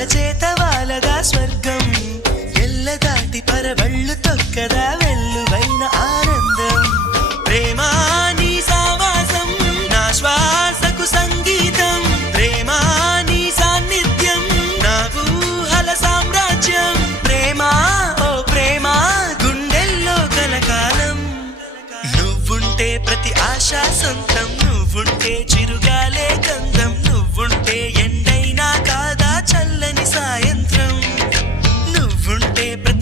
అరచేత వాలగా స్వర్గం ఎల్లదాటి పరవళ్ళు తొక్కదా వెల్లువైన ఆనందం ప్రేమా నీ సావాసం నా శ్వాసకు సంగీతం ప్రేమా నీ సాన్నిధ్యం నా ఊహల సామ్రాజ్యం ప్రేమా ఓ ప్రేమా గుండెల్లో కలకాలం నువ్వుంటే ప్రతి ఆశ సొంతం నువ్వుంటే చిరుగాలే గంధం నువ్వుంటే ఎండైనా కాదా చల్లని సాయంత్రం నువ్వుంటే ప్రతి